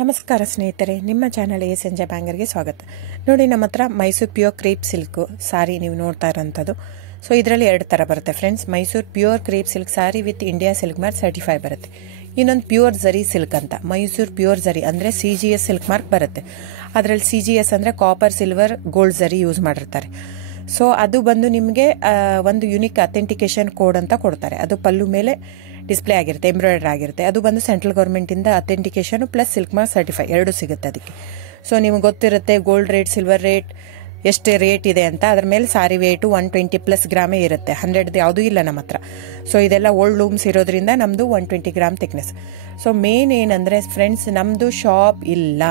ನಮಸ್ಕಾರ ಸ್ನೇಹಿತರೆ, ನಿಮ್ಮ ಚಾನಲ್ ಎ ಸಂಜೆ ಬ್ಯಾಂಗರ್ಗೆ ಸ್ವಾಗತ. ನೋಡಿ, ನಮ್ಮ ಹತ್ರ ಮೈಸೂರು ಪ್ಯೂರ್ ಕ್ರೇಪ್ ಸಿಲ್ಕ್ ಸಾರಿ ನೀವು ನೋಡ್ತಾ ಇರೋಂಥದ್ದು. ಸೊ ಇದರಲ್ಲಿ ಎರಡು ಥರ ಬರುತ್ತೆ friends. Mysuru pure crepe silk sorry with India silk mark certify ಬರುತ್ತೆ. ಇನ್ನೊಂದು ಪ್ಯೂರ್ ಝರಿ ಸಿಲ್ಕ್ ಅಂತ, ಮೈಸೂರು ಪ್ಯೂರ್ ಝರಿ ಅಂದರೆ CGS ಸಿಲ್ಕ್ ಮಾರ್ಕ್ ಬರುತ್ತೆ. ಅದರಲ್ಲಿ CGS ಅಂದರೆ ಕಾಪರ್, ಸಿಲ್ವರ್, ಗೋಲ್ಡ್ ಝರಿ ಯೂಸ್ ಮಾಡಿರ್ತಾರೆ. ಸೊ ಅದು ಬಂದು ನಿಮಗೆ ಒಂದು ಯುನಿಕ್ ಅಥೆಂಟಿಕೇಶನ್ ಕೋಡ್ ಅಂತ ಕೊಡ್ತಾರೆ. ಅದು ಪಲ್ಲು ಮೇಲೆ ಡಿಸ್ಪ್ಲೇ ಆಗಿರುತ್ತೆ, ಎಂಬ್ರಾಯ್ಡರ್ ಆಗಿರುತ್ತೆ. ಅದು ಬಂದು ಸೆಂಟ್ರಲ್ ಗೌರ್ಮೆಂಟಿಂದ authentication plus silk mark certify ಎರಡು ಸಿಗುತ್ತೆ ಅದಕ್ಕೆ. ಸೊ ನಿಮ್ಗೆ ಗೊತ್ತಿರುತ್ತೆ ಗೋಲ್ಡ್ ರೇಟ್, ಸಿಲ್ವರ್ ರೇಟ್ ಎಷ್ಟೇ ರೇಟ್ ಇದೆ ಅಂತ. ಅದ್ರ ಮೇಲೆ ಸಾರಿ ವೇಟು 120+ ಗ್ರಾಮೇ ಇರುತ್ತೆ. 100 ಯಾವುದೂ ಇಲ್ಲ ನಮ್ಮ ಹತ್ರ. ಸೊ ಇದೆಲ್ಲ ಓಲ್ಡ್ ಲೂಮ್ಸ್ ಇರೋದ್ರಿಂದ ನಮ್ಮದು 120 ಗ್ರಾಮ್ ಥಿಕ್ನೆಸ್. ಸೊ ಮೇನ್ ಏನಂದರೆ ಫ್ರೆಂಡ್ಸ್, ನಮ್ಮದು ಶಾಪ್ ಇಲ್ಲ,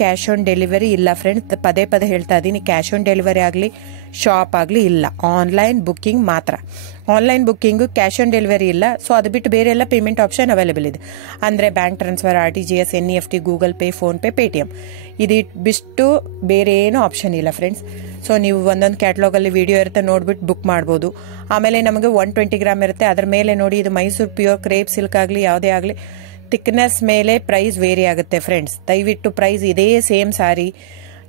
ಕ್ಯಾಶ್ ಆನ್ ಡೆಲಿವರಿ ಇಲ್ಲ ಫ್ರೆಂಡ್ಸ್. ಪದೇ ಪದೇ ಹೇಳ್ತಾ ಇದ್ದೀನಿ, ಕ್ಯಾಶ್ ಆನ್ ಡೆಲಿವರಿ ಆಗಲಿ ಶಾಪ್ ಆಗಲಿ ಇಲ್ಲ, ಆನ್ಲೈನ್ ಬುಕ್ಕಿಂಗ್ ಮಾತ್ರ. Online booking, cash on delivery ಇಲ್ಲ. ಸೊ ಅದು ಬಿಟ್ಟು ಬೇರೆ ಎಲ್ಲ ಪೇಮೆಂಟ್ ಆಪ್ಷನ್ ಅವೈಲೇಬಲ್ ಇದೆ. ಅಂದರೆ bank transfer, RTGS, NEFT, Google pay, PhonePe, Paytm ಇದು ಬಿಟ್ಟು ಬೇರೆ ಏನೂ ಆಪ್ಷನ್ ಇಲ್ಲ ಫ್ರೆಂಡ್ಸ್. ಸೊ ನೀವು ಒಂದೊಂದು ಕ್ಯಾಟ್ಲಾಗಲ್ಲಿ ವಿಡಿಯೋ ಇರುತ್ತೆ, ನೋಡ್ಬಿಟ್ಟು ಬುಕ್ ಮಾಡ್ಬೋದು. ಆಮೇಲೆ ನಮಗೆ 120 ಗ್ರಾಮ್ ಇರುತ್ತೆ. ಅದ್ರ ಮೇಲೆ ನೋಡಿ, ಇದು ಮೈಸೂರು ಪ್ಯೂರ್ ಕ್ರೇಪ್ ಸಿಲ್ಕ್ ಆಗಲಿ ಯಾವುದೇ ಆಗಲಿ ಥಿಕ್ನೆಸ್ ಮೇಲೆ ಪ್ರೈಸ್ ವೇರಿ ಆಗುತ್ತೆ ಫ್ರೆಂಡ್ಸ್. ದಯವಿಟ್ಟು ಪ್ರೈಸ್ ಇದೇ ಸೇಮ್ ಸಾರಿ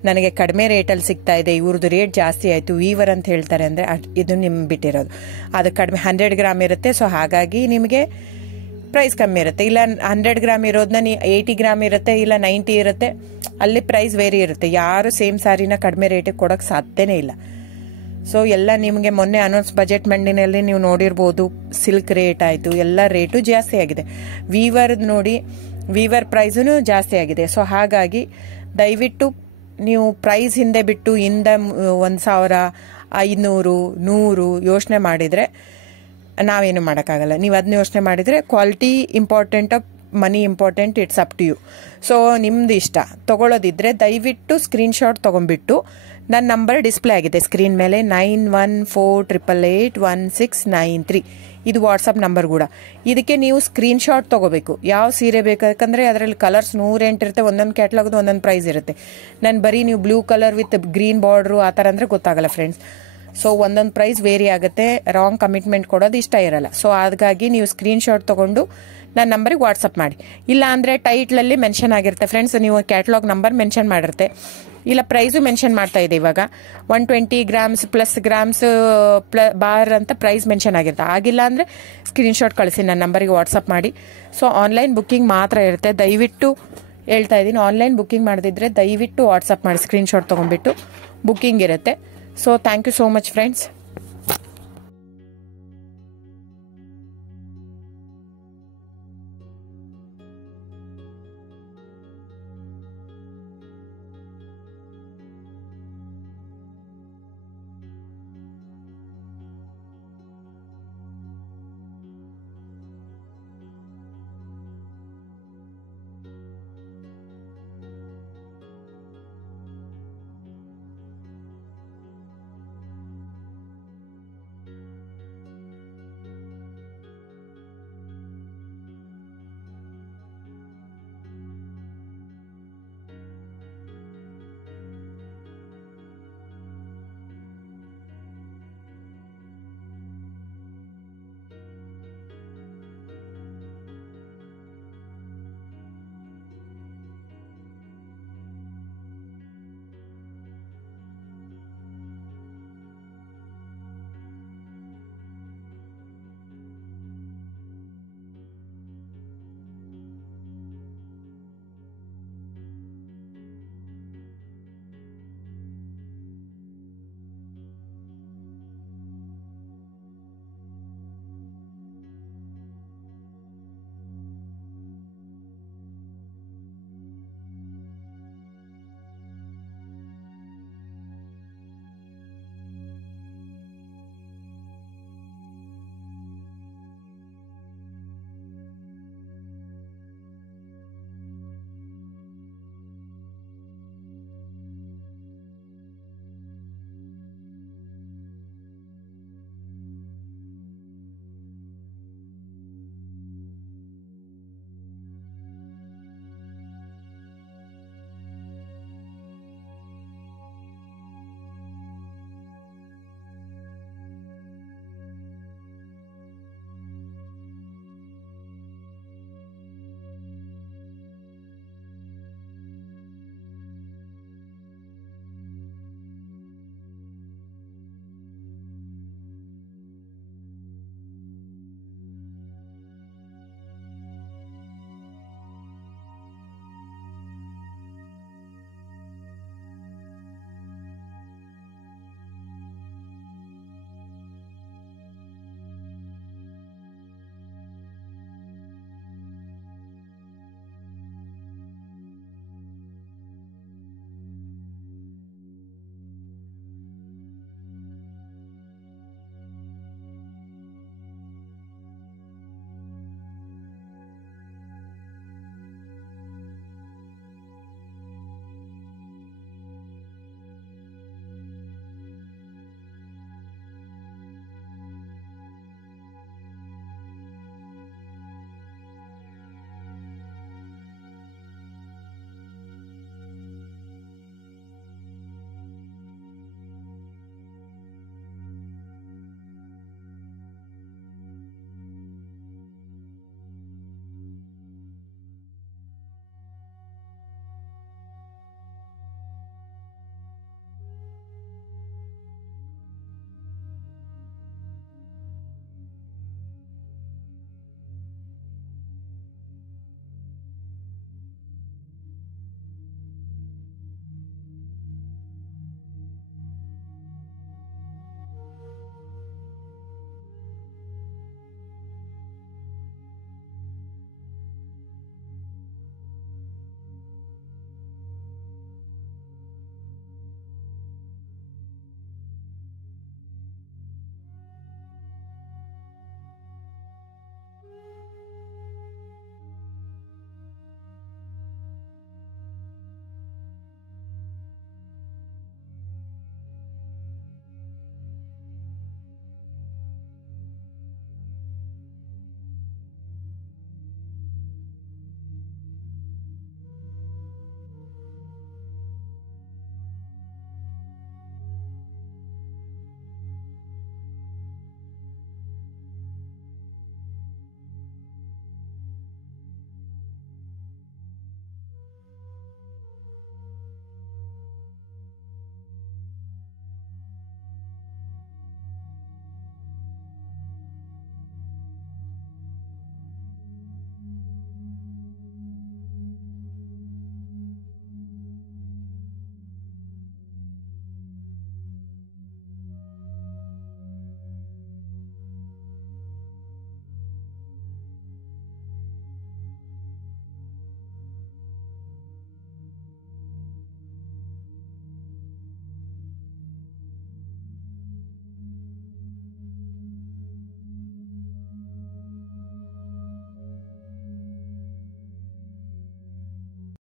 ನನಗೆ ಕಡಿಮೆ ರೇಟಲ್ಲಿ ಸಿಗ್ತಾ ಇದೆ, ಇವ್ರದ್ದು ರೇಟ್ ಜಾಸ್ತಿ ಆಯಿತು ವೀವರ್ ಅಂತ ಹೇಳ್ತಾರೆ ಅಂದರೆ ಇದು ನಿಮ್ಗೆ ಬಿಟ್ಟಿರೋದು. ಅದು ಕಡಿಮೆ 100 ಗ್ರಾಮ್ ಇರುತ್ತೆ. ಸೊ ಹಾಗಾಗಿ ನಿಮಗೆ ಪ್ರೈಸ್ ಕಮ್ಮಿ ಇರುತ್ತೆ. ಇಲ್ಲ 100 ಗ್ರಾಮ್ ಇರೋದನ್ನ 80 ಗ್ರಾಮ್ ಇರುತ್ತೆ, ಇಲ್ಲ 90 ಇರುತ್ತೆ. ಅಲ್ಲಿ ಪ್ರೈಸ್ ವೇರಿ ಇರುತ್ತೆ. ಯಾರು ಸೇಮ್ ಸಾರಿನ ಕಡಿಮೆ ರೇಟಿಗೆ ಕೊಡೋಕ್ಕೆ ಸಾಧ್ಯನೇ ಇಲ್ಲ. ಸೊ ಎಲ್ಲ ನಿಮಗೆ ಮೊನ್ನೆ ಅನೌನ್ಸ್ ಬಜೆಟ್ ಮಂಡಿನಲ್ಲಿ ನೀವು ನೋಡಿರ್ಬೋದು, ಸಿಲ್ಕ್ ರೇಟ್ ಆಯಿತು, ಎಲ್ಲ ರೇಟು ಜಾಸ್ತಿ ಆಗಿದೆ. ವೀವರ್ ಪ್ರೈಸೂ ಜಾಸ್ತಿ ಆಗಿದೆ. ಸೊ ಹಾಗಾಗಿ ದಯವಿಟ್ಟು ನೀವು ಪ್ರೈಸ್ ಹಿಂದೆ ಬಿಟ್ಟು 1,000, 500, 100 ಯೋಚನೆ ಮಾಡಿದರೆ ನಾವೇನು ಮಾಡೋಕ್ಕಾಗಲ್ಲ. ನೀವು ಅದನ್ನ ಯೋಚನೆ ಮಾಡಿದರೆ quality important, money important, it's up to you. So ನಿಮ್ದು ಇಷ್ಟ. ತೊಗೊಳ್ಳೋದಿದ್ರೆ ದಯವಿಟ್ಟು ಸ್ಕ್ರೀನ್ಶಾಟ್ ತೊಗೊಂಡ್ಬಿಟ್ಟು, ನನ್ನ ನಂಬರ್ ಡಿಸ್ಪ್ಲೇ ಆಗಿದೆ ಸ್ಕ್ರೀನ್ ಮೇಲೆ, 9148881693 ಇದು ವಾಟ್ಸಪ್ ನಂಬರ್ ಕೂಡ. ಇದಕ್ಕೆ ನೀವು ಸ್ಕ್ರೀನ್ಶಾಟ್ ತೊಗೋಬೇಕು. ಯಾವ ಸೀರೆ ಬೇಕು, ಯಾಕಂದರೆ ಅದರಲ್ಲಿ ಕಲರ್ಸ್ 108 ಇರುತ್ತೆ. ಒಂದೊಂದು ಕ್ಯಾಟ್ಲಾಗ್ದು ಒಂದೊಂದು ಪ್ರೈಸ್ ಇರುತ್ತೆ. ನಾನು ಬರೀ ನೀವು blue colour with green border ಆ ಥರ ಅಂದರೆ ಗೊತ್ತಾಗಲ್ಲ ಫ್ರೆಂಡ್ಸ್. ಸೊ ಒಂದೊಂದು ಪ್ರೈಸ್ ವೇರಿ ಆಗುತ್ತೆ. ರಾಂಗ್ ಕಮಿಟ್ಮೆಂಟ್ ಕೊಡೋದು ಇಷ್ಟ ಇರಲ್ಲ. ಸೊ ಹಾಗಾಗಿ ನೀವು ಸ್ಕ್ರೀನ್ಶಾಟ್ ತೊಗೊಂಡು ನನ್ನ ನಂಬರಿಗೆ ವಾಟ್ಸಪ್ ಮಾಡಿ. ಇಲ್ಲ ಅಂದರೆ ಟೈಟ್ಲಲ್ಲಿ ಮೆನ್ಷನ್ ಆಗಿರುತ್ತೆ ಫ್ರೆಂಡ್ಸ್, ನೀವು ಕ್ಯಾಟ್ಲಾಗ್ ನಂಬರ್ ಮೆನ್ಷನ್ ಮಾಡಿರುತ್ತೆ, ಇಲ್ಲ ಪ್ರೈಸು ಮೆನ್ಷನ್ ಮಾಡ್ತಾ ಇದೆ. ಇವಾಗ 120 ಗ್ರಾಮ್ಸ್ ಪ್ಲಸ್ ಗ್ರಾಮ್ಸ್ ಬಾರ್ ಅಂತ ಪ್ರೈಸ್ ಮೆನ್ಷನ್ ಆಗಿರುತ್ತೆ. ಆಗಿಲ್ಲ ಅಂದರೆ ಸ್ಕ್ರೀನ್ಶಾಟ್ ಕಳಿಸಿ, ನನ್ನ ನಂಬರಿಗೆ ವಾಟ್ಸಪ್ ಮಾಡಿ. ಸೊ ಆನ್ಲೈನ್ ಬುಕ್ಕಿಂಗ್ ಮಾತ್ರ ಇರುತ್ತೆ. ದಯವಿಟ್ಟು ಹೇಳ್ತಾ ಇದ್ದೀನಿ, ಆನ್ಲೈನ್ ಬುಕ್ಕಿಂಗ್ ಮಾಡದಿದ್ದರೆ ದಯವಿಟ್ಟು ವಾಟ್ಸಪ್ ಮಾಡಿ, ಸ್ಕ್ರೀನ್ಶಾಟ್ ತೊಗೊಂಡ್ಬಿಟ್ಟು ಬುಕ್ಕಿಂಗ್ ಇರುತ್ತೆ. So thank you so much friends.